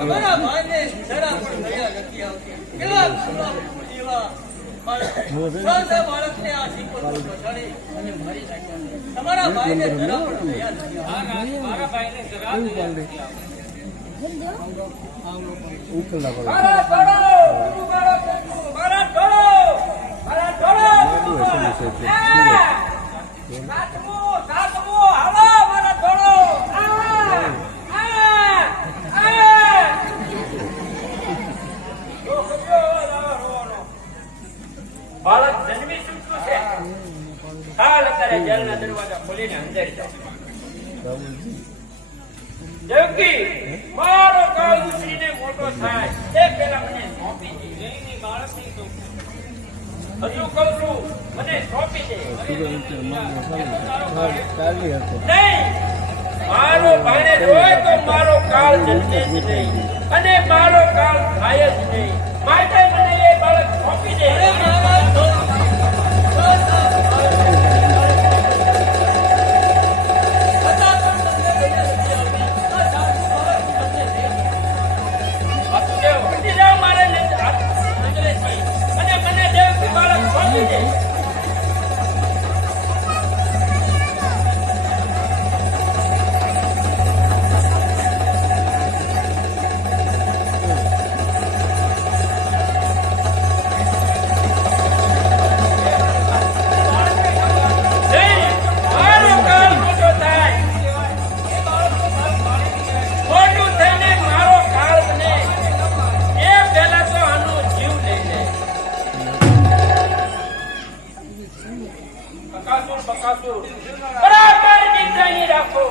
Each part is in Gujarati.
તમારા ભાઈને જરા પણ દયા નથી આવતી. કેવા જેવા બાળકને આ શીખો પછાડી અને મારી નાખ્યા. તમારા ભાઈને જરા પણ દયા નથી આવતી. મારા ભાઈને જરા દયા નથી આવતી. ઉકલા કરો મારા છોડો મારા છોડો મારા છોડો સાતમો હાલો મારા છોડો બાળક જન્મી ચૂક્યું છે. હાલ અત્યારે જેલના દરવાજા ખોલીને અંદર જાઓ. દેવકી મારો કાળ ઉછરીને મોટો થાય તે પેલા મને સોંપી દે. એની બાળકની તો હજુ કહું છું મને સોંપી દે. નહીં મારો ભાણે હોય તો મારો કાળ જન્મે જ નહીં અને મારો કાળ થાય જ નહીં. માટે મને એ બાળક સોંપી દે. બરાબર નિર્ણય રાખો.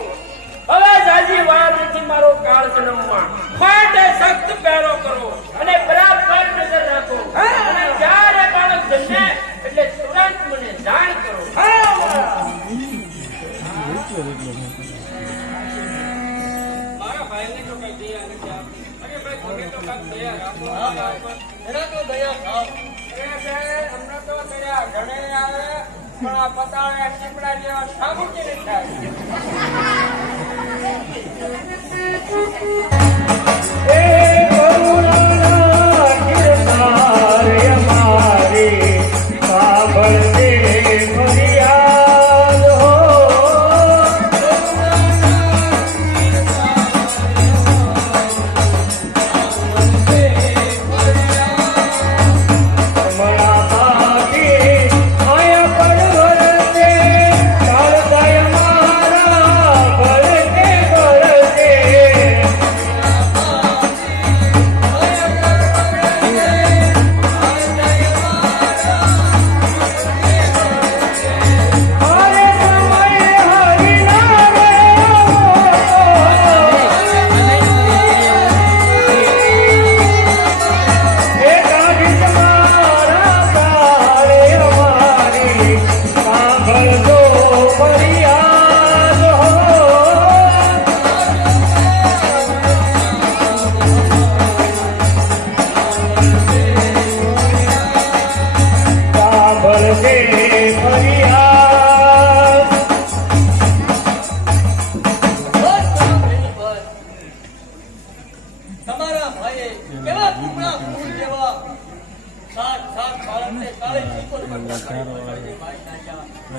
હવે જાજી વાર નથી મારો કાળ જન્મમાં. માટે સખ્ત પહેરો કરો અને બરાબર નજર રાખો. અને જ્યારે બાળક જન્મે એટલે તુરંત મને જાણ કરો. મારા ભાઈને તો કઈ દયા નથી આપતી. અરે ભાઈ તમે તો કાંઈક દયા રાખો. જરા તો દયા ખાઓ. અમને તો દયા ઘણે આવે પણ આ પતાળે ચીપડા જેવા સાબુતી નહીં થાય.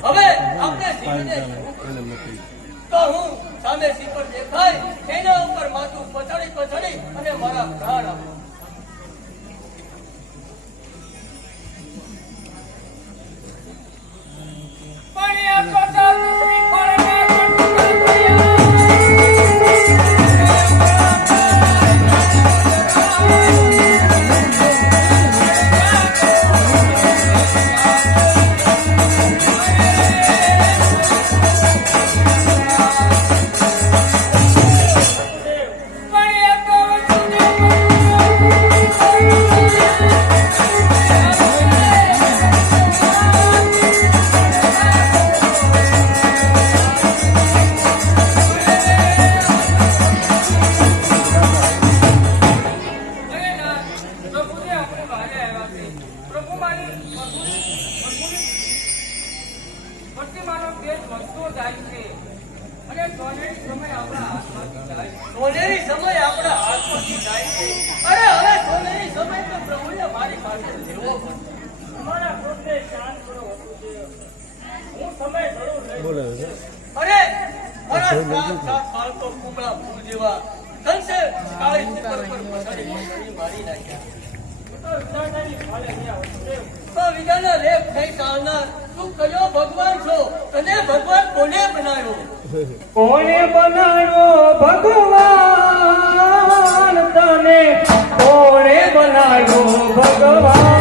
હવે આપણે તો હું સામે સીપર દેખાય એના ઉપર માથું પછાડી અને મારા પ્રાણ આપો. તેરી સમય આપણા હાથમાંથી જાય છે. અરે હવે તો નહીં સમય તો પ્રભુએ મારી પાસે લેવો પડશે. તમારા ક્રોધને શાંત કરો વસુદેવ. હું સમય જરૂર લઈશ. બોલે અરે મારા સાત બાળ તો કુબળા ફૂલ જેવા કંસે કાળી ઉપર પર પછાડી મારી નાખ્યા. તો વિધાતાની ફાળે ગયા વસુદેવ. તો વિધાના લેખ થઈ ચાલનાર તું કયો ભગવાન છો? તને ભગવાન કોને બનાવ્યો? કોણે બનાવ્યો ભગવાન તને? કોણે બનાવ્યો ભગવાન?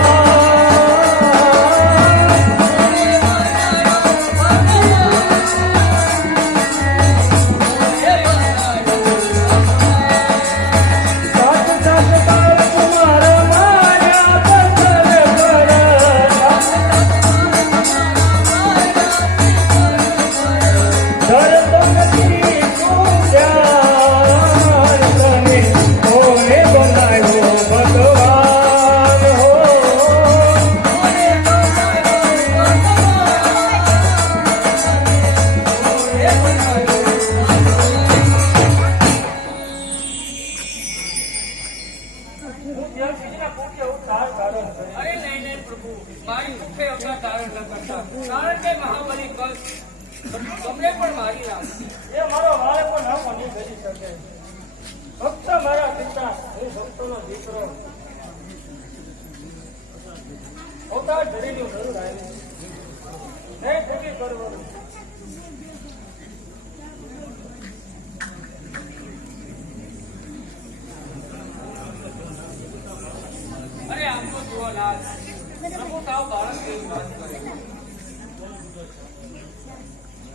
અરે નહીં નહીં પ્રભુ, મારી મુખે અવતાર ધારણ ન કરતા, કારણ કે મહાબલી કંસ તમને પણ મારી નાખશે. એ મારો વાળ પણ નાખો નહીં કરી શકે. ભક્ત મારા પિતા, હું ભક્તોનો દીકરો. અવતાર ધરીને જરૂર આવી નહીં થકી કરવાનું. અરે આમ તો જુઓ નાથ, પ્રભુ સાવ બાળક જેવી વાત કરે.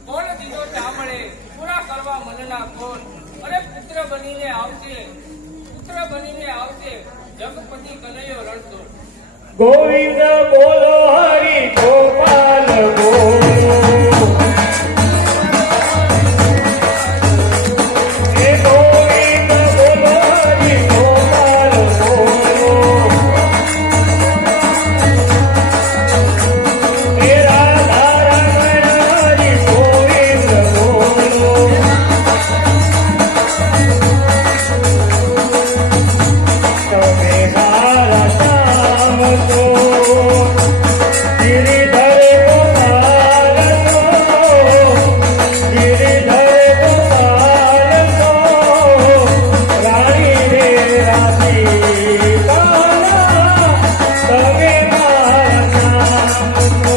કોણ દીધો ચામડે પૂરા કરવા મનના કોણ? અરે પુત્ર બનીને આવશે, જગપતિ કનૈયો રણતો. ગોવિંદ બોલો હરિ ગોપાલ બોલો. હે ગોવિંદ બોલો હરિ ગોપાલ બોલો. હે રાધા રમણ હરિ ગોવિંદ બોલો. તમે મારા શ્યામ છો, ગિરિધર ગોપાલ છો, ગિરિધર ગોપાલ છો, રાણી રે રાધિકાના, તમે મારા શ્યામ છો.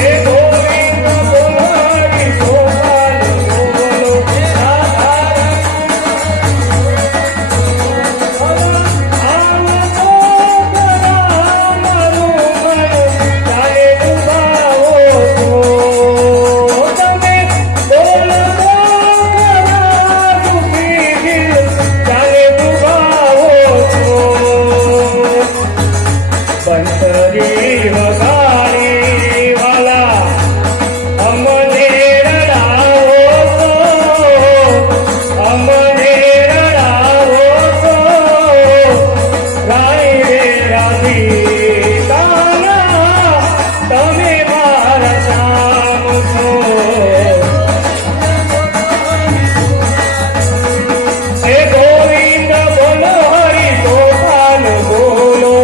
હે ગોવિંદ બોલો હરિ ગોપાલ બોલો. બંસરી વગાડી વાલા અમને રડાવો છો, અમને રડાવો છો, રાણી રે રાધિકાના, તમે મારા શ્યામ છો. હે ગોવિંદ બોલો હરિ ગોપાલ બોલો.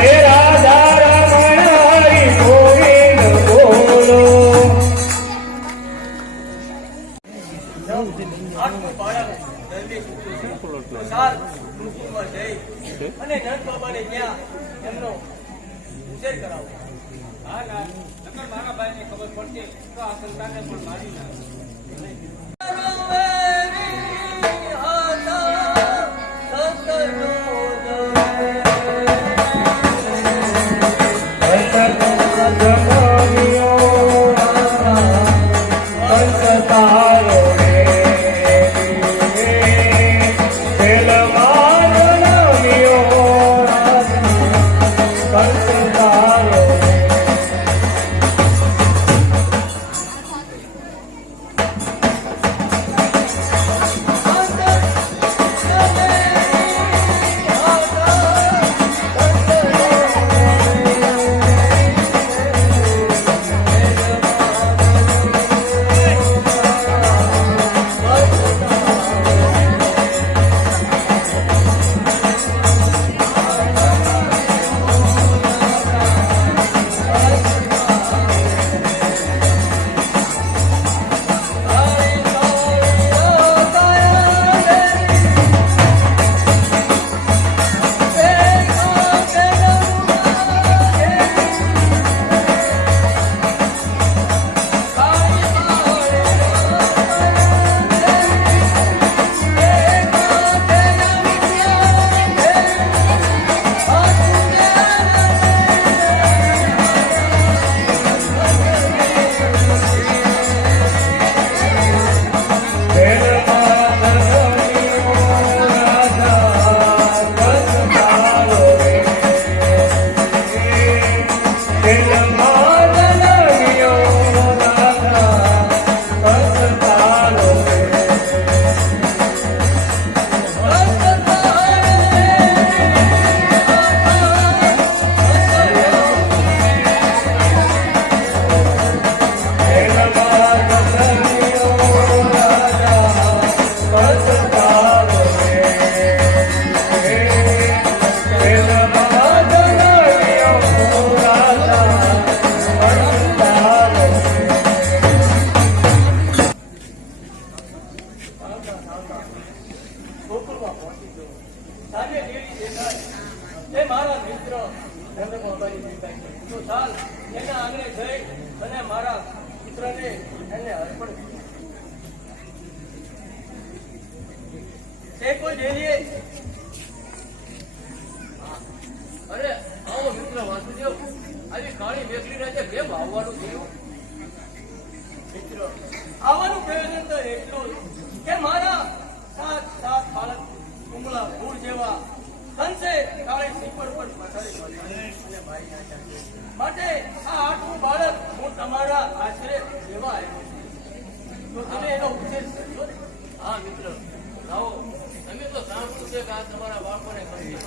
હે રાધા રમણ હરિ ગોવિંદ બોલો. આટલું બાળક જલ્દી છૂટ્યું છે. તો સાર ગુરુકુળમાં જઈ અને નંદ બાબાને ત્યાં એમનો ઉછેર કરાવો. હા ના, નકર મારા ભાઈને ખબર પડશે તો આ સંતાનને પણ મારી નાખશે. એના આંગણે જઈ અને મારા પુત્રને એને અર્પણ તે કોઈ ડેલીએ અરે આવો મિત્ર વાસુદેવ, આવી કાળી વેકરી રાતે કેમ આવવાનું થયું? મિત્રો આવવાનું પ્રયોજન તો એટલું કે મારા સાત બાળક ઉમળા ફૂલ જેવા કંસે કાળી સીપડ પર પથારી અને ભાઈ નાખ્યા માટે આ આઠમું બાળક હું તમારા આશરે લેવા આવ્યો છું. તો તમે એનો ઉછેર કરજો ને. હા મિત્ર, લાવો. તમે તો સાંભળ્યું છે કે આ તમારા બાળકોને કરી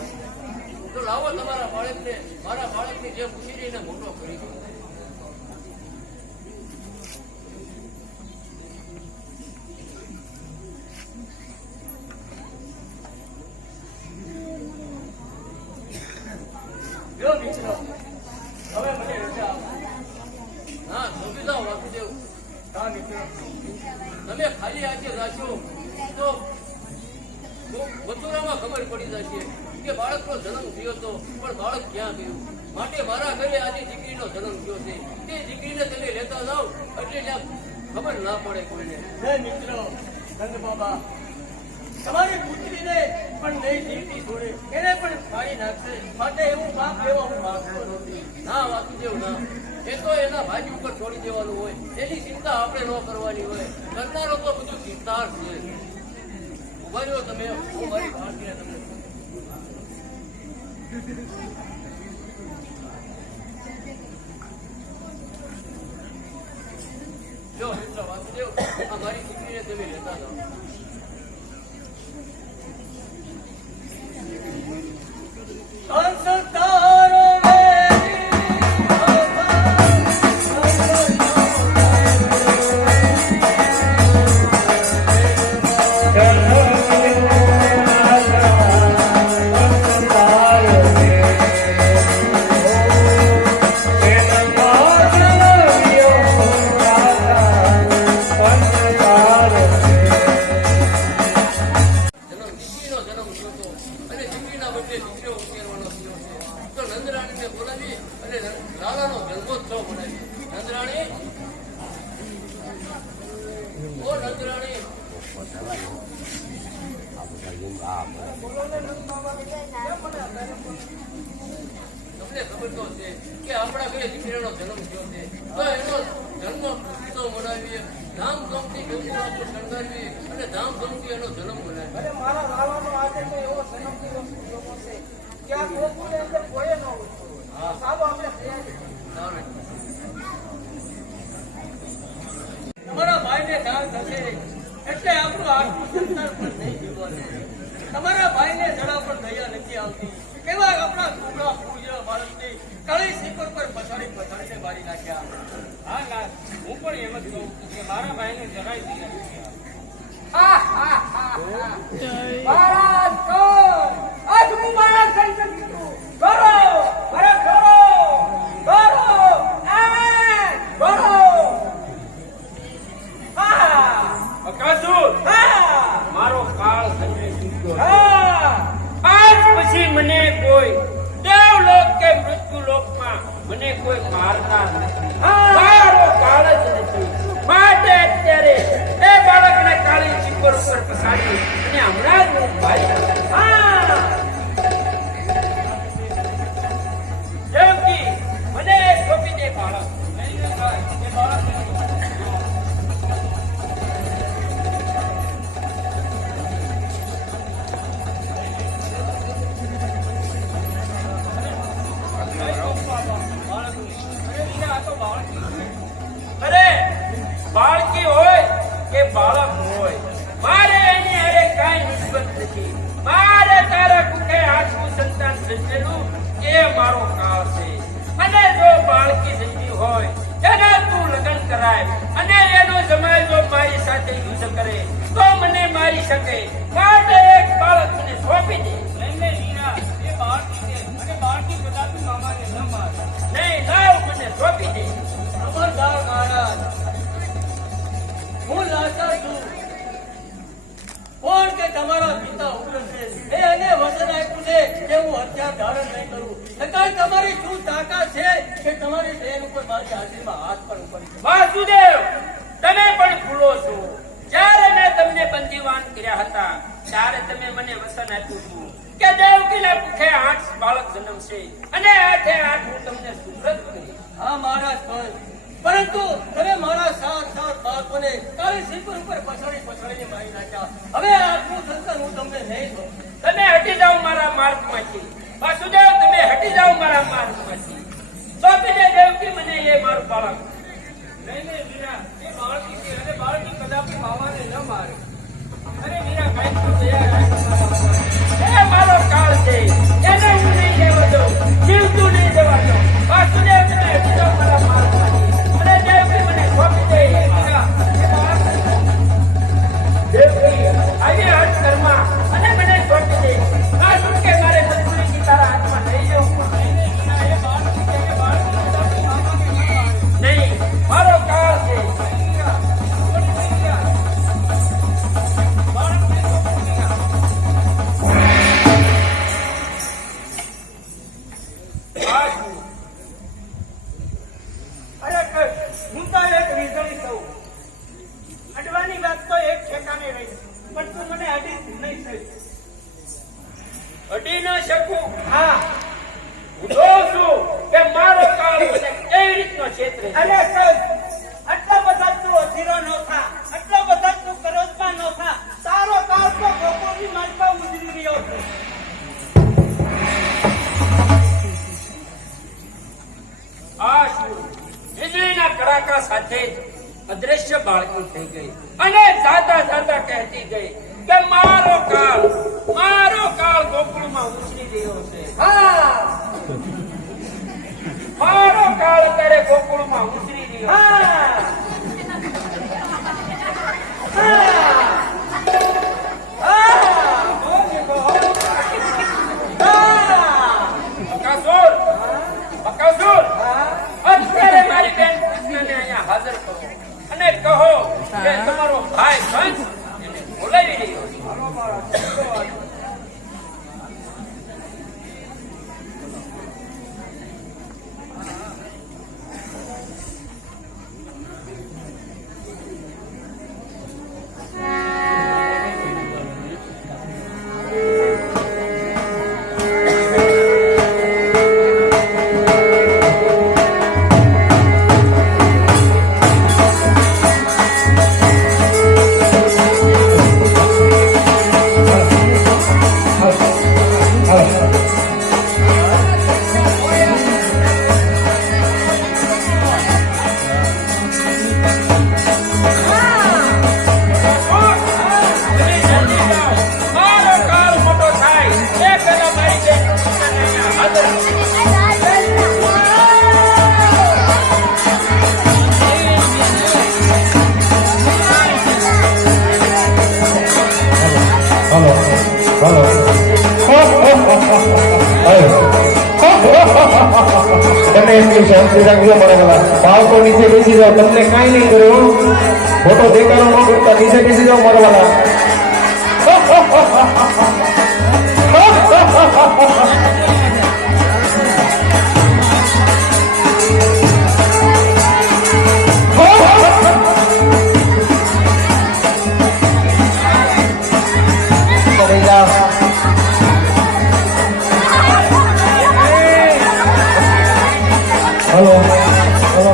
તો લાવો તમારા બાળકને, મારા બાળકની જેમ ઉછીરીને મોટો કરી દો. જો મિત્રો હવે મને રજા આપો. હા સમજી જાઓ વાસુદેવ. હા મિત્રો તમે ખાલી આજે જાશો તો મથુરામાં ખબર પડી જશે કે બાળકનો જન્મ થયો હતો, પણ બાળક ક્યાં ગયું. માટે મારા ઘરે આજે દીકરીનો જન્મ થયો છે, તે દીકરીને તમે લેતા જાઓ એટલે ત્યાં ખબર ના પડે કોઈને. હે મિત્રો નંદ બાબા, તમારી પુત્રીને પણ નહીં જીવતી છોડે, એને પણ મારી નાખશે. માટે એવું પાપ લેવા હું માંગતો નથી. ના વાસુદેવ ના, એ તો એના ભાઈ ઉપર છોડી દેવાનું હોય, એની ચિંતા આપણે ન કરવાની હોય. કરનારો તો બધું ચિંતા છે. ઉભા રહ્યો તમે, હું મારી ભારતીને તમને જો મિત્ર વાસુદેવ, આ મારી દીકરીને તમે લેતા જાઓ. કંસ તારો વેરી દીકરીનો જન્મ થયો હતો અને દીકરીના બદલે દીકરીઓ ઉકેરવાનો થયો છે. તો નંદરાણીને બોલાવી અને લાલાનો જન્મોત્સવ મનાવી. નંદરાણી, ઓ નંદરાણી, તમને ખબર તો છે કે આપણા ઘરે દીકરીનો જન્મ થયો છે, તો એનો જન્મ ઉત્સવ મનાવીએ, ધામધૂમથી ગંગોત્સવ શણગારીએ અને ધામધૂમથી એનો જન્મ મનાવીએ. અને મારા લાલાનો આજે તો એવો જન્મ દિવસ ઉજવવો છે કે આ ગોકુળની અંદર કોઈએ ન ઉજવ્યો. ચાલો આપણે તૈયારી કરીએ. તમારા ભાઈને દાન થશે એટલે આપણું આખું સંસાર પણ નહીં જીવવાનું. તમારા ભાઈને જરા પણ દયા નથી આવતી. કેવા આપણા ટુકડા ફૂલ જેવા બાળકને કાળી સીપર પર પછાડીને મારી નાખ્યા. હા ના, હું પણ એમ જ કહું કે મારા ભાઈને જરાય દયા નથી આવતી. મહારાજ કોણ? આજ હું મહારાજ થઈ શકું છું. કરો! અરે કરો! કરો! કરો! બકાસુર, હા! મારો કાળ સંજય ચૂક્યો છે. હા! આજ પછી મને કોઈ દેવલોક કે મૃત્યુલોકમાં મને કોઈ મારનાર નથી. મારો કાળ જ નથી. માટે અત્યારે એ બાળકને કાળી ચીપર ઉપર પસાડી અને હમણાં જ હું ભાઈ હા! દેવકી, મને સોંપી દે બાળક. એ બાળકને અરે બાળકી હોય કે બાળક હોય, મારે એની હારે કાંઈ નિસ્બત નથી. મારે તારા કુખે આઠમું સંતાન જન્મેલું એ મારો કાળ છે. અને જો બાળકી જન્મી હોય તેને તું લગ્ન કરાય અને એનો જમાઈ જો મારી સાથે યુદ્ધ કરે તો મને મારી શકે. માટે એક બાળક મને સોંપી દે. નહીં, લાવ, મને સોંપી દે. ખબરદાર મહારાજ, હું લાચાર છું. કોણ કે તમારા પિતા ઉગ્ર છે, એ એને વચન આપ્યું છે કે હું હથિયાર ધારણ નહીં કરું. છતાં તમારી શું તાકાત છે કે તમારી પણ મારી હાજરીમાં હાથ પણ ઉપાડી શકે. વાસુદેવ, તમે પણ ભૂલો છો. જ્યારે મેં તમને બંદીવાન કર્યા હતા ત્યારે તમે મને વચન આપ્યું હતું કે દેવકીના પુખે 8 બાળક જન્મશે અને 8 હું તમને સુપ્રત કરીશ. હા મહારાજ, પરંતુ તમે મારા 7 બાળકોને કાળી સિંપર ઉપર પછાડીને મારી નાખ્યા. હવે આટલું સંતાન હું તમને નહીં દઉં. તમે હટી જાઓ મારા માર્ગમાંથી. વાસુદેવ, તમે હટી જાઓ મારા માર્ગમાંથી. સોંપી દે દેવકી મને એ મારું બાળક. નહીં મીરા, એ બાળકી છે અને બાળકી કદાપી મામાને ન મારે. અરે મીરા, કાંઈક તો દયા રાખ તમારા ઉપર. એ મારો કાળ છે, એને હું નહીં લેવા દઉં, જીવતું નહીં જવા દઉં. વાસુદેવ, તમે હટી જાઓ મારા માર્ગમાંથી અને દેવકી મને સોંપી દે. મીરા, એ બાળક દેવકી આજે હટ કર્મા અને મને સોંપી દે. આ શું કે મારે મજબૂરીથી તારા હાથમાં લઈ જવું નહીં મીરા, એ બાળકી છે કે બાળકી કદાપી મામાને ન મારે. નહીં. મારો કાળ છે. મીરા, ખોટી થઈ ગયા. બાળકને સોંપો મીરા. આ શું? અરે હું તો એક વીજળી કહું. અડવાની વાત તો એક ઠેકાણે રહી, પણ તું મને અડી નહીં થઈ. અડી ન શકું. હા, હું જોઉં છું કે મારો કાળ મને કેવી રીતનો છેતરે છે. અરે સર, આટલા બધા તું અધીરો ન થા, આટલા બધા તું કરોજમાં ન થા. તારો કાળ તો ગોકુળની માલપા ઉજળી રહ્યો છે. આ શું? વીજળીના કડાકા સાથે જ અદ્રશ્ય બાળકી થઈ ગઈ અને જાતા જાતા કહેતી ગઈ કે મારો કાળ ગોકુળમાં ઉછળી રહ્યો છે. હા, મારો કાળ અત્યારે ગોકુળમાં ઉછળી રહ્યો છે. બકાસુર, અત્યારે મારી બેન કૃષ્ણને અહીંયા હાજર કરો અને કહો કે તમારો ભાઈ કંસ એને બોલાવી રહ્યો છે. તમે એમની શાંતિ રાખજો મારા બાળકો નીચે બેસી જાઓ, તમને કાંઈ નહીં કર્યું. ખોટો દેખાડો ન કરતા નીચે બેસી જાઓ મારા વાલા. હલો હલો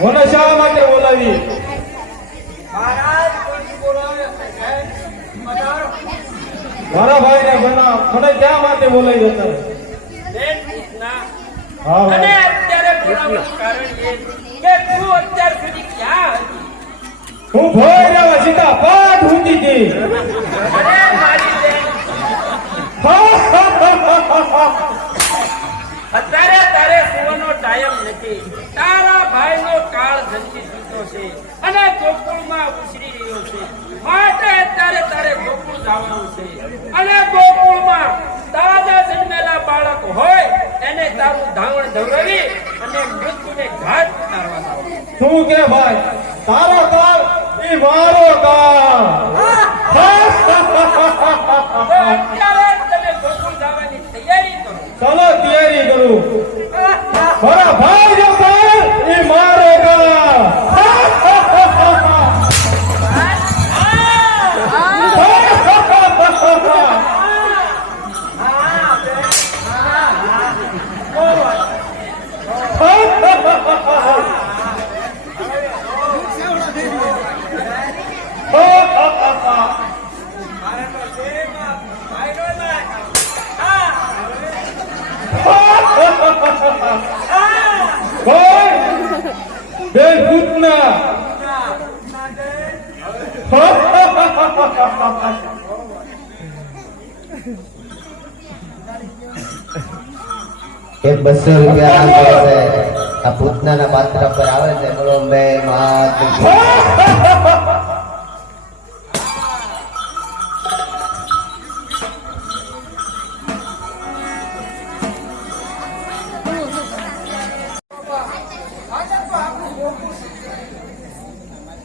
મને શા માટે બોલાવી? મહારાજ કોઈ બોલાવે સાહેબ પધારો. મારા ભાઈને મને ક્યાં માટે બોલાવી હતા? બેન કૃષ્ણા. હા અને ભાઈ. અત્યારે બોલાવવાનું કારણ એ કે તું અત્યાર સુધી ક્યાં હતી? હું ભોય રહેવા સીધા પાઠ ઊંચી હતી. અરે મારી બેન, અત્યારે તારે સુવાનો ટાઈમ નથી. તારા ભાઈનો કાળ જલ્દી ચૂક્યો છે અને ગોકુળમાં ઉછરી રહ્યો છે. માટે અત્યારે તારે ગોકુળ જવાનું છે અને ગોકુળમાં તાજા જન્મેલા બાળક હોય એને તારું ધાવણ ધવરાવી અને મૃત્યુને ઘાટ ઉતારવાના હોય. શું કે ભાઈ? તારો કાળ એ મારો કાળ. તો અત્યારે જ તમે ગોકુળ જવાની તૈયારી કરો. ચલો તૈયારી કરું. મારા ભાઈ જો કાળ એ મારો કાળ. બેન ભૂતના એક 200 રૂપિયા આપે છે આ પૂતનાના પાત્ર પર આવે છે. બોલો બે માત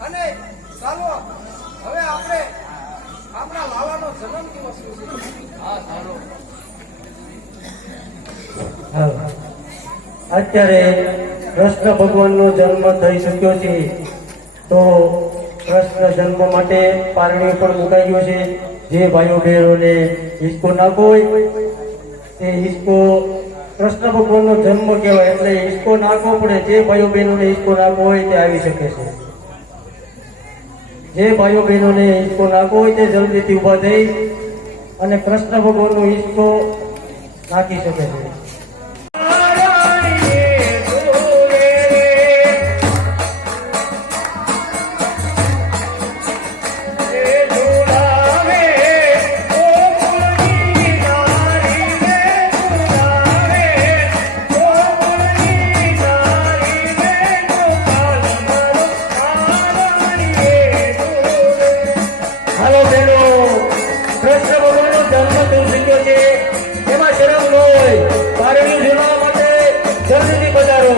અને ચાલો હવે આપણે આપણા લાલાનો જન્મ દિવસ ઉજવીએ. હા સારું. અત્યારે કૃષ્ણ ભગવાનનો જન્મ થઈ શક્યો છે તો કૃષ્ણ જન્મ માટે પારણી પણ મુકાઈ ગયો છે. જે ભાઈઓ બહેનોને હિસકો નાખવો હોય તે હિસકો કૃષ્ણ ભગવાનનો જન્મ કહેવાય એટલે હિસકો નાખવો પડે. જે ભાઈઓ બહેનોને હિસકો નાખવો હોય તે આવી શકે છે. જે ભાઈઓ બહેનોને હિસકો નાખવો હોય તે જલ્દીથી ઊભા થઈ અને કૃષ્ણ ભગવાનનો હિસકો નાખી શકે છે. હાલો બેનો, કૃષ્ણ ભગવાનનો જન્મ થઈ શક્યો છે. એમાં શરમ ન હોય. પારણી ઝૂલવા માટે જલ્દીથી પધારો.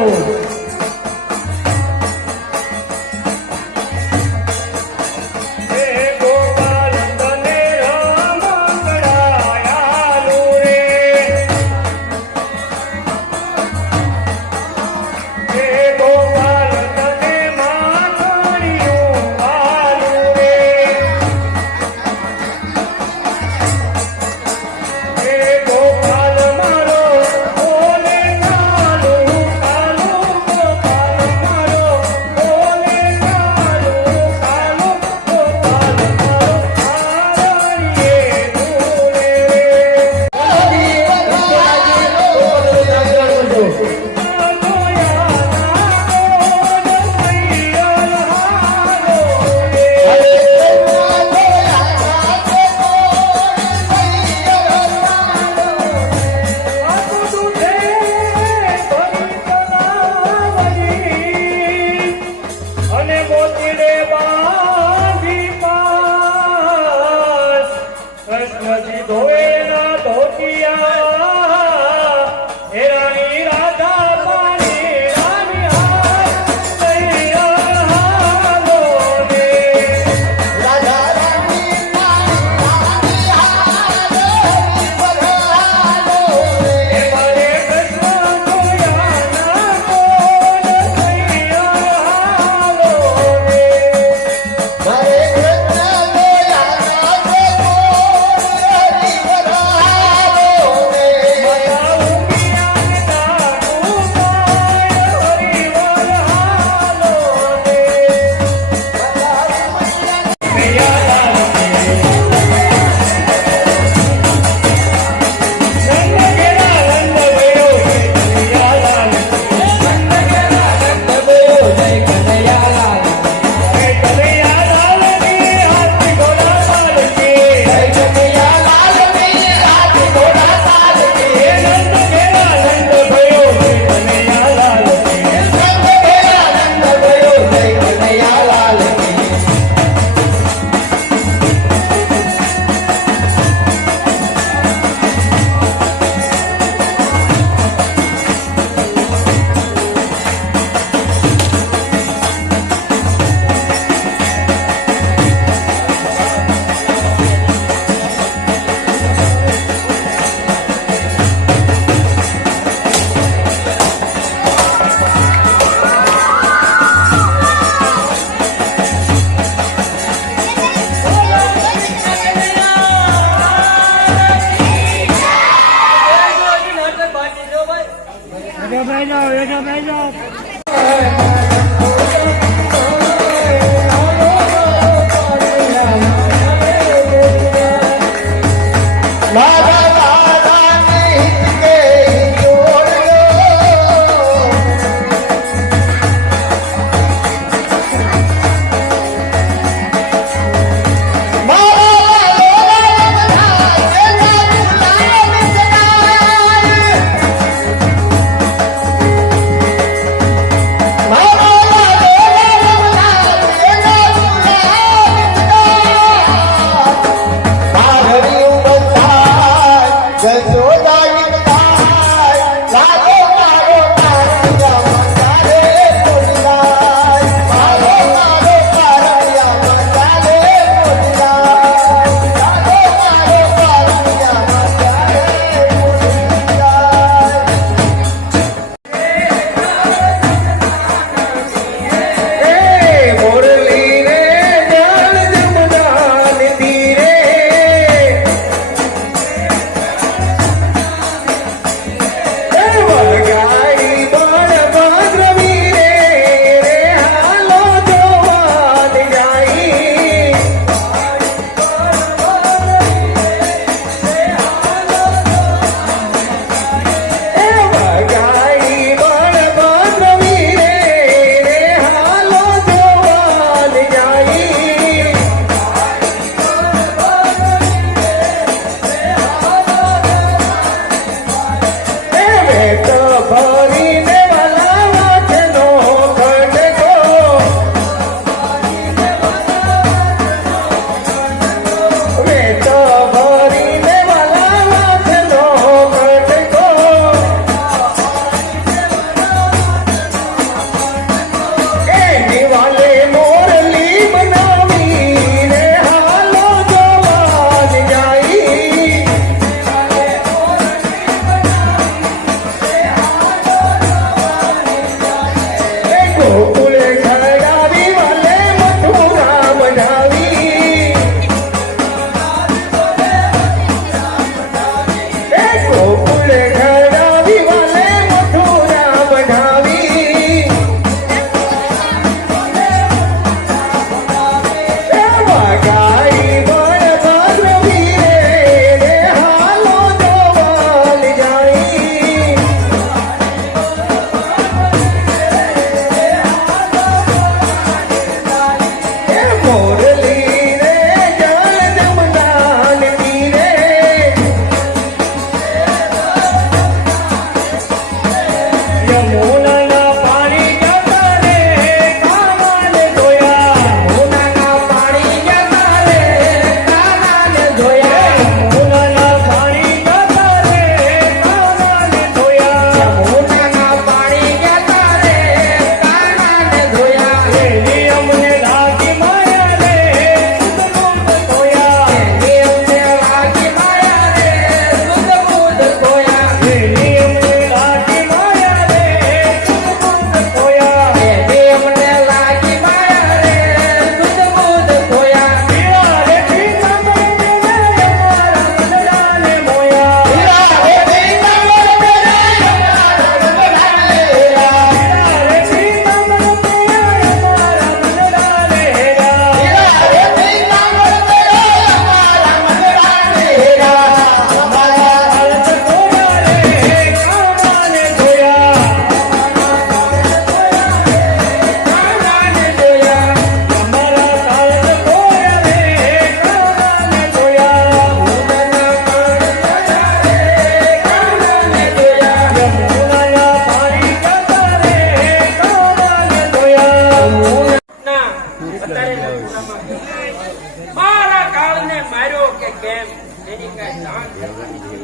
મારા કાળને માર્યો કે કેમ એની કઈ જાણ નથી.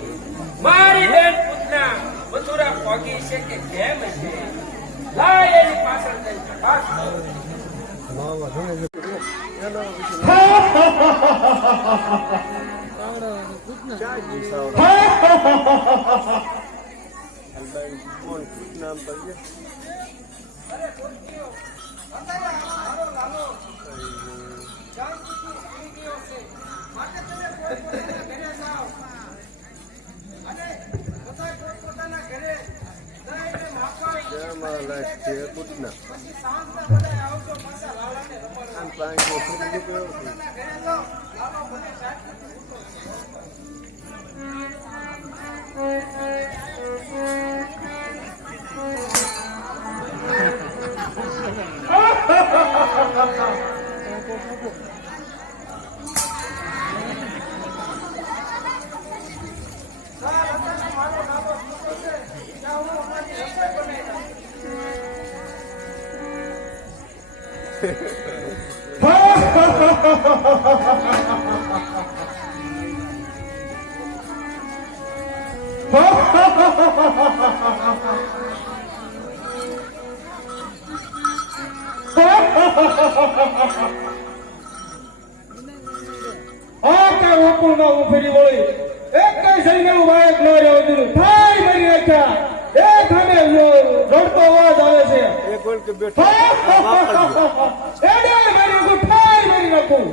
મારી બેન પૂતના મથુરા પગી છે કે કેમ છે, લાય એની પાછળ જઈને તપાસ કરો. ફેરી વળી એક કઈ સૈન્ય બાળક ન રહ્યો દીધું થાય મારી નાખ્યા એક ખાને રડતો અવાજ આવે છે મારી નાખું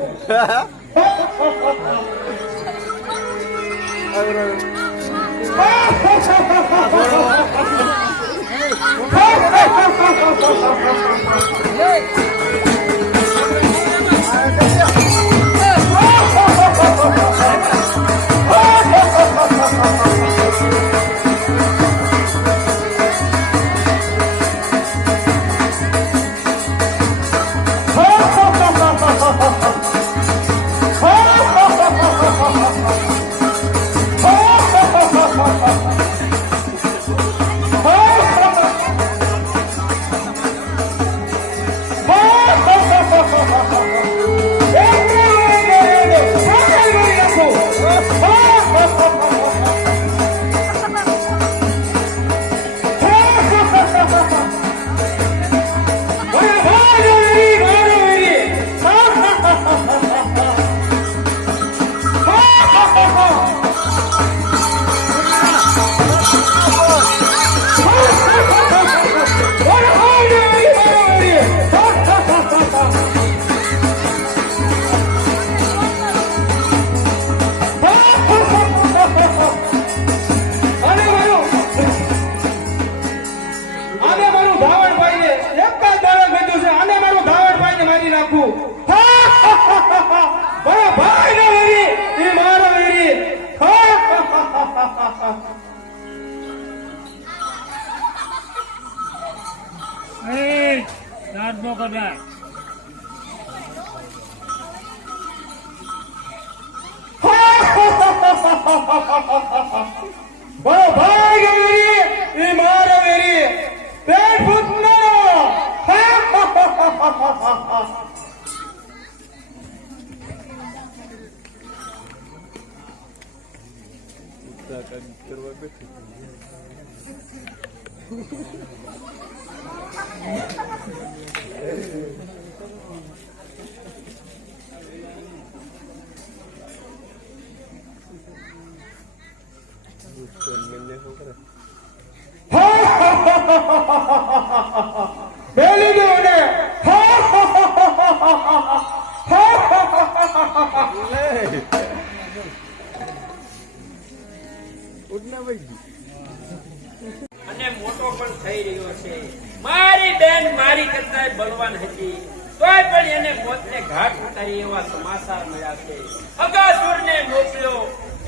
અને મોટો પણ થઈ રહ્યો છે. મારી બેન મારી કરતા બળવાન હતી તોય પણ એને મોતને ઘાટ ઉતારી એવા સમાચાર મળ્યા છે. બગાસુરને મોકલ્યો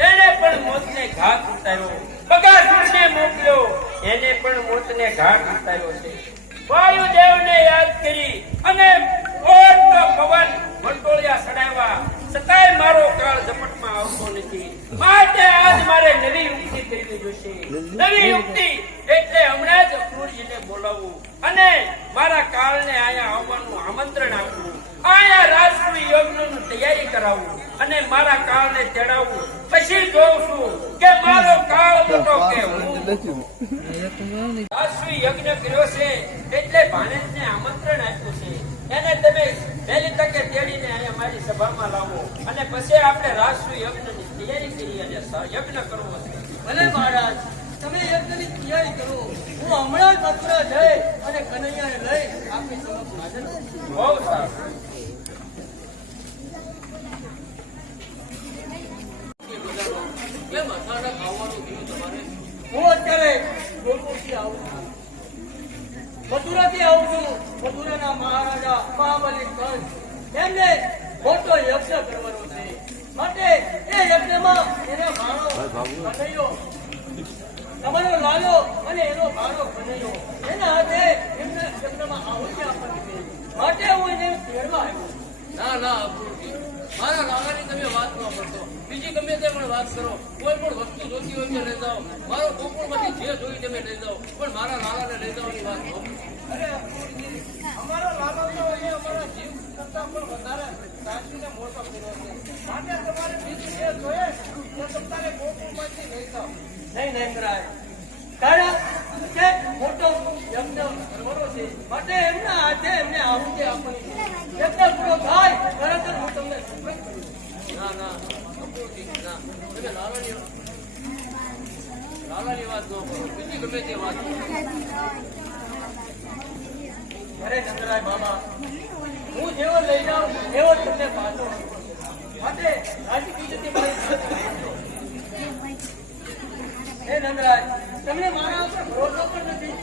એને પણ મોતને ઘાટ ઉતાર્યો. બગાસુરને મોકલ્યો એને પણ મોતને ઘાટ ઉતાર્યો છે. વાયુદેવને યાદ કરી અને ઓટનો પવન વંટોળિયા સડાવ્યા છતાંય મારો કાળ ઝપટમાં આવતો નથી. માટે આજ મારે નવી યુક્તિ કરવી જોશે. નવી યુક્તિ એટલે હમણાં જ અક્રૂરજીને બોલાવવું અને મારા કાળને અહીંયા આવવાનું આમંત્રણ આપવું. અહીંયા રાષ્ટ્રીય યજ્ઞની તૈયારી કરાવવું અને મારા કાળને તેડાવવું. પછી જોઉં છું કે મારો કાળ મોટો કે હું. રાષ્ટ્રીય યજ્ઞ કર્યો છે એટલે ભાણેજને આમંત્રણ આપ્યું છે. એને તમે પહેલી તકે તેડીને અહીંયા મારી સભામાં લાવો અને પછી આપણે રાષ્ટ્રીય યજ્ઞની તૈયારી કરી અને યજ્ઞ કરવો છે. ભલે મહારાજ તમે યજ્ઞની તૈયારી કરો. હું હમણાં જ મથુરા જઈ અને કનૈયાને લઈ આપની સમક્ષ હાજર છું. બહુ સારું. કેમ અચાનક આવવાનું થયું તમારે? હું અત્યારે ગોકુળથી આવું છું. મથુરાથી આવું છું. મથુરાના મહારાજા મહાબલી કંસ એમને મોટો યજ્ઞ કરવાનો છે. માટે એ યજ્ઞમાં એના ભાણો કનૈયો, તમારો લાલો અને એનો ભાણો કનૈયો એના હાથે એમને યજ્ઞમાં આહુતિ આપવાની છે. માટે હું એને તેડવા આવ્યો. ના ના અપૂર્વજી, મારા લાલાની તમે વાત ન કરતો. બીજી ગમે તે પણ વાત કરો. કોઈ પણ વસ્તુ જોતી હોય તો લઈ જાઓ. મારો ગોકુળમાંથી જે જોઈ તમે લઈ જાઓ, પણ મારા લાલાને લઈ જવાની વાત ન કરો. અરે અપૂર્વજી, અમારો લાલો તો એ અમારા જીવ કરતા પણ વધારે સાચવીને મોટો કર્યો છે. માટે તમારે બીજું જે જોઈએ તો તમારે ગોકુળમાંથી લઈ જાઓ. નહીં નરેન્દ્રરાય, કારણ કે મોટો યજ્ઞ કરવાનો છે. માટે એમના હાથે એમને આહુતિ આપવાની છે. યજ્ઞ પૂરો થાય તરત જ હું તમને સૂચન કરીશ. ના ના અપૂર્વજી, ના, તમે લાલાની વાત ન કરો. બીજી ગમે તે વાત કરો. અરે નંદરાય બાબા, હું જેવો લઈ જાઉં એવો તમને પાછો આપું. માટે રાજી બીજેથી મારી સાથે રહેજો. હે નંદરાય, તમને મારા ઉપર ભરોસો પણ નથી.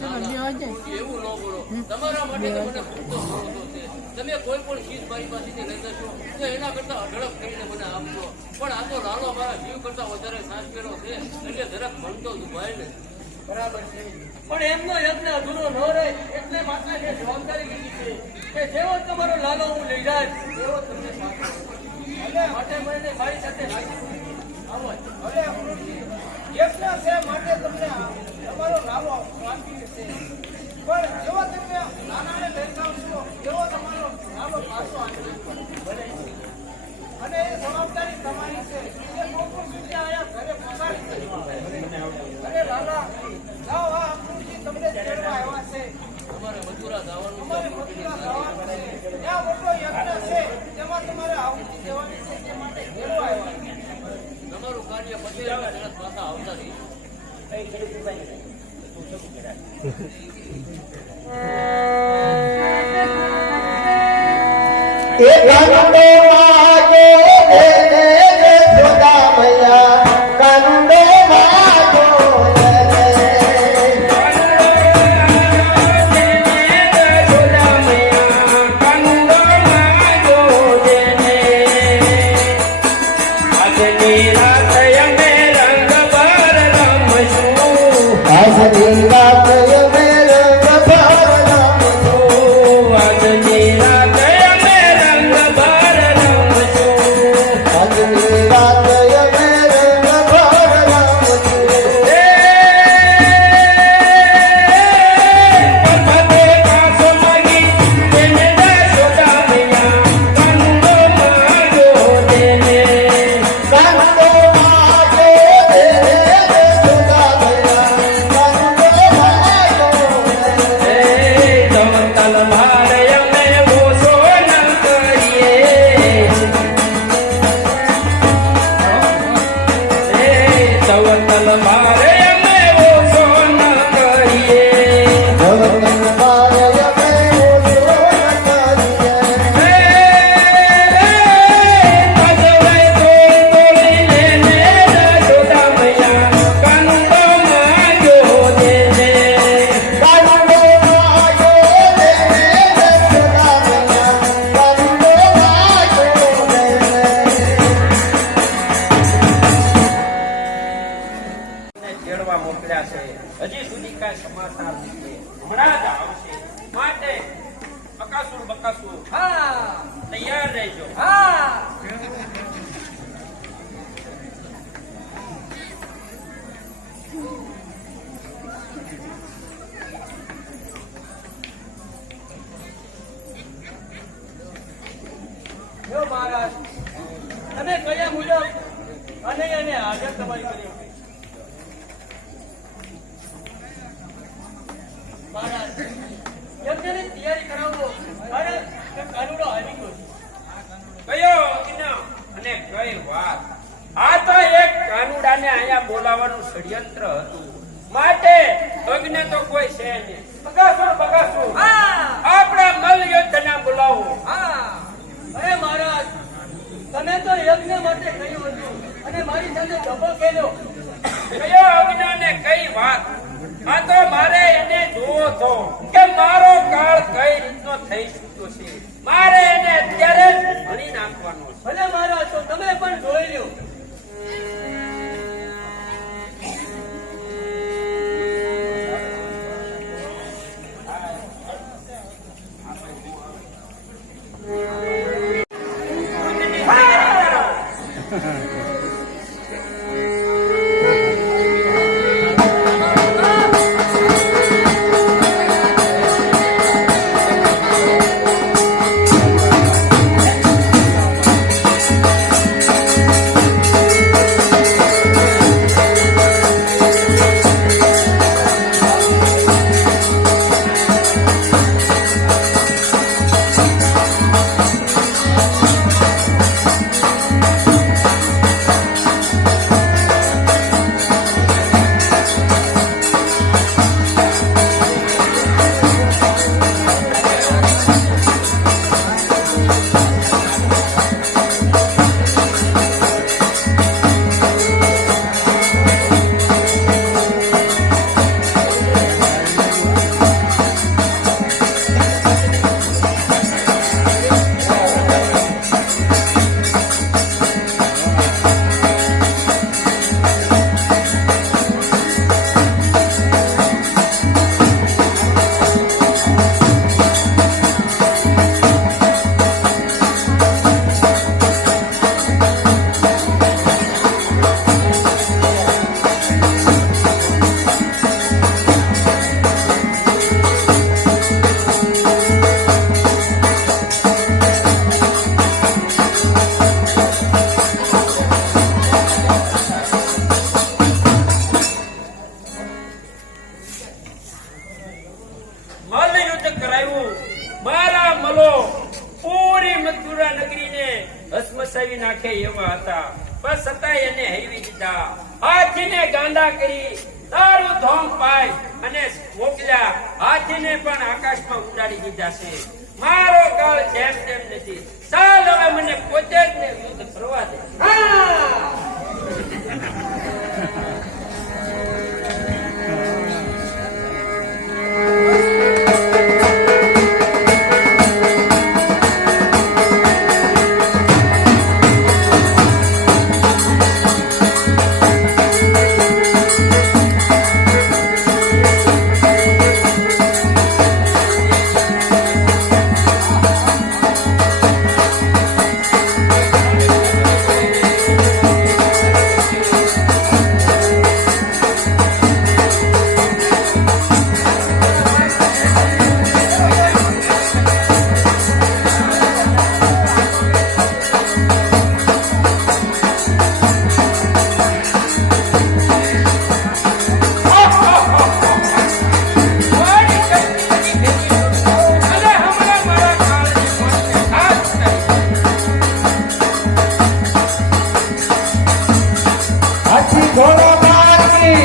ના, ના, અપૂર્વજી, એવું ન બોલો. તમારા માટે તો મને પૂરતો ભરોસો છે. તમે કોઈ પણ ચીજ મારી પાસેથી લઈ જશો તો એના કરતા અઢળક કરીને મને આપજો. પણ આ તો લાલો મારા જીવ કરતા વધારે સાચવેલો છે, એટલે જરાક મન તો દુભાય ને. બરાબર છે, પણ એમનો યજ્ઞ અધૂરો ન રહે એટલે માટે મેં જવાબદારી લીધી છે કે જેવો તમારો લાલો હું લઈ જાય એવો તમને પાછો આપું. માટે મને મારી સાથે રાખી આવો જ. અરે અપૂર્વજી, યજ્ઞ છે માટે તમને તમારો લાલો આપી છે. પણ જેવો તમે નાનાને લઈ જાઓ છો એવો તમારો લાલો પાછો આપી બને છે. અને એ જવાબદારી તમારી છે. એ ગોકુળ સુધી આયા ઘરે પધારી કરવા. અરે લાલા, જાઓ, આ અપૂર્વજી તમને તેડવા આવ્યા છે. તમારે મથુરા જવાનું છે. અમારે મથુરા જવાનું છે. ત્યાં મોટો યજ્ઞ છે, તેમાં તમારે આહુતિ દેવાની છે. તે માટે તેડવા આવ્યા છે. તમારું કાર્ય પતે એટલે તરત પાછા આવતા રહીએ. એ કાનુડો વાગે એને યશોદા મૈયા, કાનુડો વાગો આજની રાત અમે રંગ ભરવાનું, આજની રાત અમે રંગ હજી સુધી કાંઈ સમાચાર નથી. હમણાં જ આવશે. માટે બકાસુર બકાસુર હા તૈયાર રહેજો. હા જો મહારાજ, તમે કયા મુજબ અને હાજર તમારી કરી મહારાજ, યજ્ઞની તૈયારી કરાવો. મહારાજ, કાનુડો આવી ગયો છે. કયો અગ્નિ અને કઈ વાત? આ તો એક કાનુડાને અહીંયા બોલાવવાનું ષડયંત્ર હતું. માટે અગ્નિ તો કોઈ છે નહીં. બકાસુર બકાસુર હા આપણા મલ યોદ્ધના બોલાવો. હા, અરે મહારાજ, તમે તો યજ્ઞ માટે કહ્યું હતું અને મારી સાથે ધબ્બો ખેલ્યો. કયો અગ્નિ ને કઈ વાત? આ તો મારે એને જોવો છો કે કાળ કઈ રીતનો થઈ ચૂક્યો છે. મારે એને અત્યારે જ ભણી નાખવાનો છે. ભલે મહારાજ, તો તમે પણ જોઈ લ્યો. મલ્લયુદ્ધ કરાયું. મારા મલો પૂરી મથુરા નગરીને ભસ્મસાવી નાખે એવા હતા. બસ છતાંય એને હેરવી દીધા. હાથીને ગાંડા કરી તારું ધોમ પાય અને મોકલ્યા. હાથીને પણ આકાશમાં ઉડાડી દીધા છે. મારો કાળ જેમ તેમ નથી. ચાલ હવે મને પોતે જ ને યુદ્ધ કરવા દે. હાથી ઘોડો માર્ગી